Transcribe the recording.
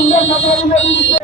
não aleluia, aleluia.